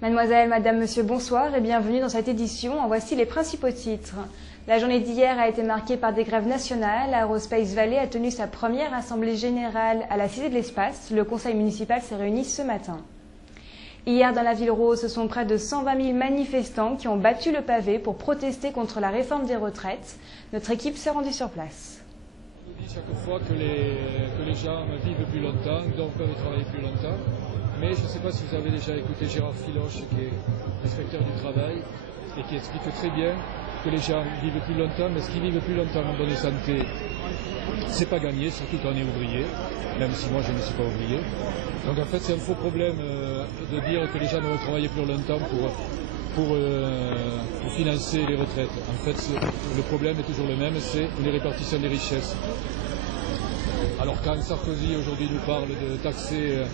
Mademoiselle, Madame, Monsieur, bonsoir et bienvenue dans cette édition. En voici les principaux titres. La journée d'hier a été marquée par des grèves nationales. Aerospace Valley a tenu sa première assemblée générale à la Cité de l'Espace. Le conseil municipal s'est réuni ce matin. Hier, dans la ville rose, ce sont près de 120 000 manifestants qui ont battu le pavé pour protester contre la réforme des retraites. Notre équipe s'est rendue sur place. On dit chaque fois que les gens vivent plus longtemps, donc peuvent travailler plus longtemps. Mais je ne sais pas si vous avez déjà écouté Gérard Filoche, qui est inspecteur du travail, et qui explique très bien que les gens vivent plus longtemps, mais ce qui vivent plus longtemps en bonne santé, c'est pas gagné, surtout quand on est ouvrier, même si moi je ne suis pas ouvrier. Donc en fait c'est un faux problème de dire que les gens doivent travailler plus longtemps pour financer les retraites. En fait le problème est toujours le même, c'est une répartition des richesses. Alors quand Sarkozy aujourd'hui nous parle de taxer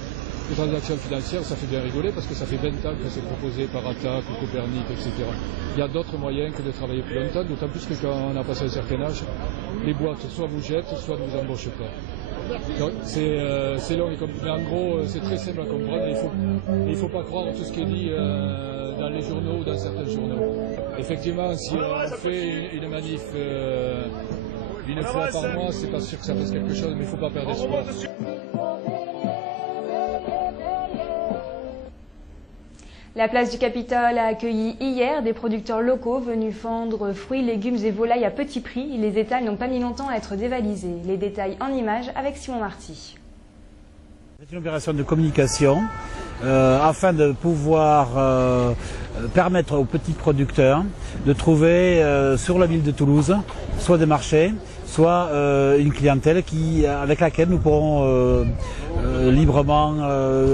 les transactions financières, ça fait bien rigoler parce que ça fait 20 ans que c'est proposé par Attac ou Copernic, etc. Il y a d'autres moyens que de travailler plus longtemps, d'autant plus que quand on a passé un certain âge, les boîtes soit vous jettent, soit ne vous embauchent pas. C'est long, mais en gros c'est très simple à comprendre. Il ne faut pas croire tout ce qui est dit dans les journaux ou dans certains journaux. Effectivement, si on fait une manif une fois par mois, c'est pas sûr que ça fasse quelque chose, mais il ne faut pas perdre espoir. La place du Capitole a accueilli hier des producteurs locaux venus vendre fruits, légumes et volailles à petit prix. Les étals n'ont pas mis longtemps à être dévalisés. Les détails en images avec Simon Marty. C'est une opération de communication afin de pouvoir permettre aux petits producteurs de trouver sur la ville de Toulouse soit des marchés, soit une clientèle avec laquelle nous pourrons librement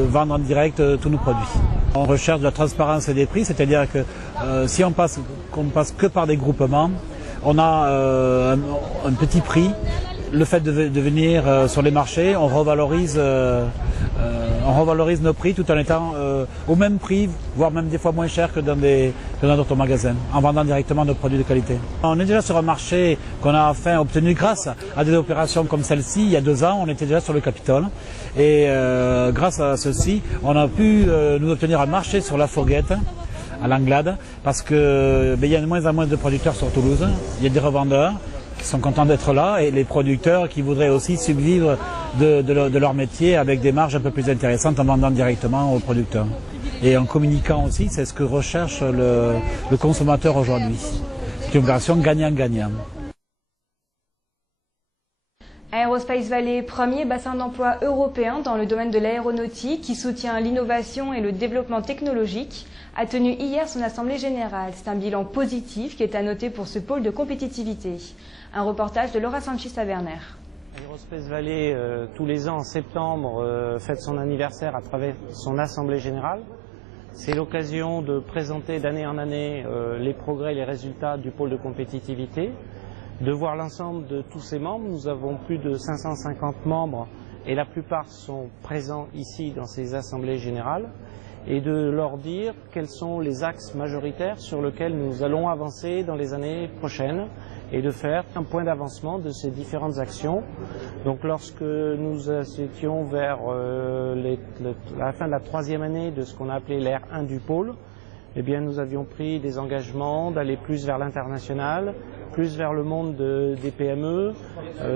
vendre en direct tous nos produits. On recherche de la transparence des prix, c'est-à-dire que si on passe que par des groupements, on a un petit prix. Le fait de venir sur les marchés, on revalorise nos prix tout en étant au même prix, voire même des fois moins cher que dans d'autres magasins, en vendant directement nos produits de qualité. On est déjà sur un marché qu'on a enfin obtenu grâce à des opérations comme celle-ci. Il y a 2 ans, on était déjà sur le Capitole. Et grâce à ceci, on a pu nous obtenir un marché sur la Fourguette, à l'Anglade, parce que il y a de moins en moins de producteurs sur Toulouse. Il y a des revendeurs qui sont contents d'être là et les producteurs qui voudraient aussi subvivre de leur métier avec des marges un peu plus intéressantes en vendant directement aux producteurs. Et en communiquant aussi, c'est ce que recherche le consommateur aujourd'hui. C'est une opération gagnant-gagnant. Aerospace Valley, premier bassin d'emploi européen dans le domaine de l'aéronautique qui soutient l'innovation et le développement technologique, a tenu hier son assemblée générale. C'est un bilan positif qui est à noter pour ce pôle de compétitivité. Un reportage de Laura Sanchez-Taverner. Aerospace Valley, tous les ans en septembre, fête son anniversaire à travers son assemblée générale. C'est l'occasion de présenter d'année en année les progrès et les résultats du pôle de compétitivité, de voir l'ensemble de tous ses membres. Nous avons plus de 550 membres et la plupart sont présents ici dans ces assemblées générales, et de leur dire quels sont les axes majoritaires sur lesquels nous allons avancer dans les années prochaines et de faire un point d'avancement de ces différentes actions. Donc lorsque nous étions vers la fin de la 3e année de ce qu'on a appelé l'ère 1 du pôle, eh bien nous avions pris des engagements d'aller plus vers l'international, plus vers le monde des PME,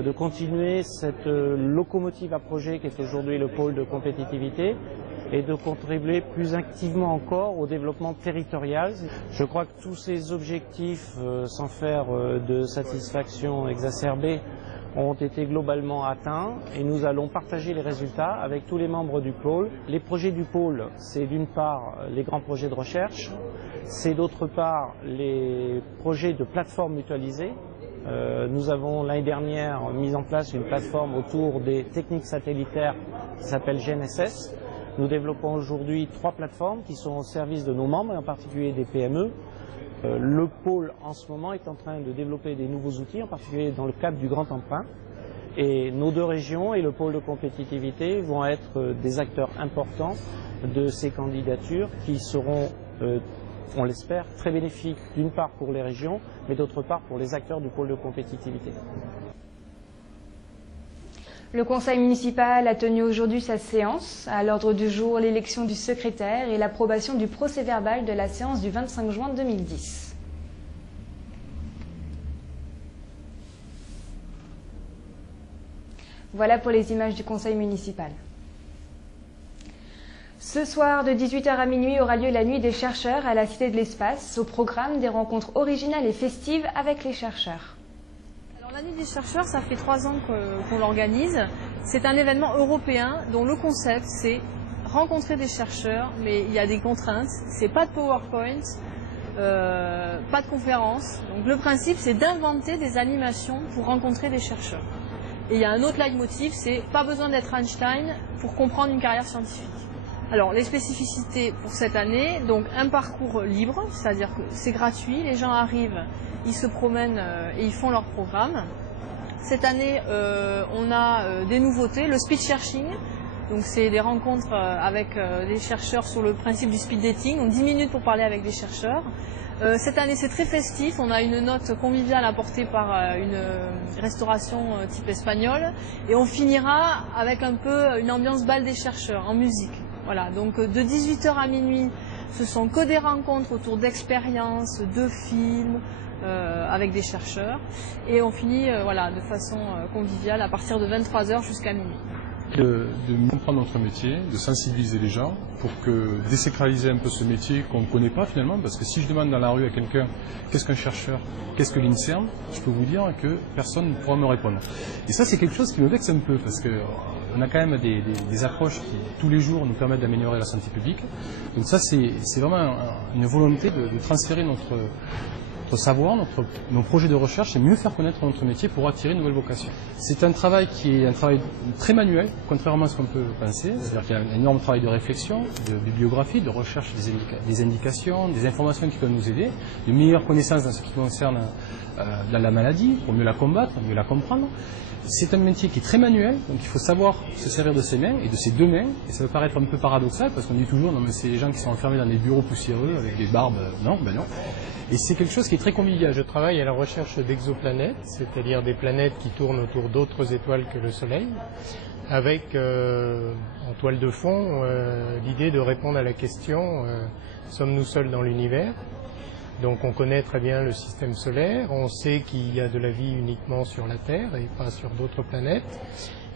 de continuer cette locomotive à projet qui est aujourd'hui le pôle de compétitivité, et de contribuer plus activement encore au développement territorial. Je crois que tous ces objectifs, sans faire de satisfaction exacerbée, ont été globalement atteints et nous allons partager les résultats avec tous les membres du pôle. Les projets du pôle, c'est d'une part les grands projets de recherche, c'est d'autre part les projets de plateformes mutualisées. Nous avons l'année dernière mis en place une plateforme autour des techniques satellitaires qui s'appelle GNSS. Nous développons aujourd'hui 3 plateformes qui sont au service de nos membres, et en particulier des PME. Le pôle en ce moment est en train de développer des nouveaux outils, en particulier dans le cadre du grand emprunt. Et nos 2 régions et le pôle de compétitivité vont être des acteurs importants de ces candidatures qui seront, on l'espère, très bénéfiques d'une part pour les régions, mais d'autre part pour les acteurs du pôle de compétitivité. Le conseil municipal a tenu aujourd'hui sa séance. À l'ordre du jour, l'élection du secrétaire et l'approbation du procès-verbal de la séance du 25 juin 2010. Voilà pour les images du conseil municipal. Ce soir, de 18h à minuit, aura lieu la nuit des chercheurs à la Cité de l'Espace. Au programme, des rencontres originales et festives avec les chercheurs. La Nuit des chercheurs, ça fait 3 ans qu'on l'organise. C'est un événement européen dont le concept, c'est rencontrer des chercheurs, mais il y a des contraintes. C'est pas de PowerPoint, pas de conférence. Donc le principe, c'est d'inventer des animations pour rencontrer des chercheurs. Et il y a un autre leitmotiv, c'est pas besoin d'être Einstein pour comprendre une carrière scientifique. Alors les spécificités pour cette année, donc un parcours libre, c'est-à-dire que c'est gratuit, les gens arrivent, ils se promènent et ils font leur programme. Cette année, on a des nouveautés, le speed sharing, donc c'est des rencontres avec des chercheurs sur le principe du speed dating, donc 10 minutes pour parler avec des chercheurs. Cette année, c'est très festif, on a une note conviviale apportée par une restauration type espagnole, et on finira avec un peu une ambiance bal des chercheurs en musique. Voilà, donc de 18h à minuit, ce sont que des rencontres autour d'expériences, de films, avec des chercheurs. Et on finit voilà, de façon conviviale à partir de 23h jusqu'à minuit. De comprendre notre métier, de sensibiliser les gens pour que désacraliser un peu ce métier qu'on ne connaît pas finalement, parce que si je demande dans la rue à quelqu'un qu'est-ce qu'un chercheur, qu'est-ce que l'INSERM, je peux vous dire que personne ne pourra me répondre. Et ça c'est quelque chose qui me vexe un peu, parce qu'on a quand même des approches qui tous les jours nous permettent d'améliorer la santé publique. Donc ça c'est vraiment une volonté de transférer notre savoir, nos projets de recherche et mieux faire connaître notre métier pour attirer une nouvelle vocation. C'est un travail qui est un travail très manuel, contrairement à ce qu'on peut penser. C'est-à-dire qu'il y a un énorme travail de réflexion, de bibliographie, de recherche des indications, des informations qui peuvent nous aider, de meilleures connaissances dans ce qui concerne la maladie, pour mieux la combattre, mieux la comprendre. C'est un métier qui est très manuel, donc il faut savoir se servir de ses mains et de ses deux mains. Et ça peut paraître un peu paradoxal parce qu'on dit toujours non mais c'est les gens qui sont enfermés dans des bureaux poussiéreux avec des barbes. Non, ben non. Et c'est quelque chose qui est très convivial. Je travaille à la recherche d'exoplanètes, c'est-à-dire des planètes qui tournent autour d'autres étoiles que le Soleil, avec en toile de fond l'idée de répondre à la question sommes-nous seuls dans l'univers? Donc on connaît très bien le système solaire, on sait qu'il y a de la vie uniquement sur la Terre et pas sur d'autres planètes.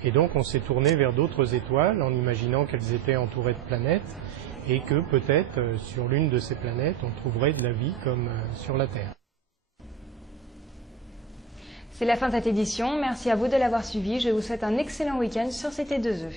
Et donc on s'est tourné vers d'autres étoiles en imaginant qu'elles étaient entourées de planètes et que peut-être sur l'une de ces planètes on trouverait de la vie comme sur la Terre. C'est la fin de cette édition, merci à vous de l'avoir suivi, je vous souhaite un excellent week-end sur CT2E.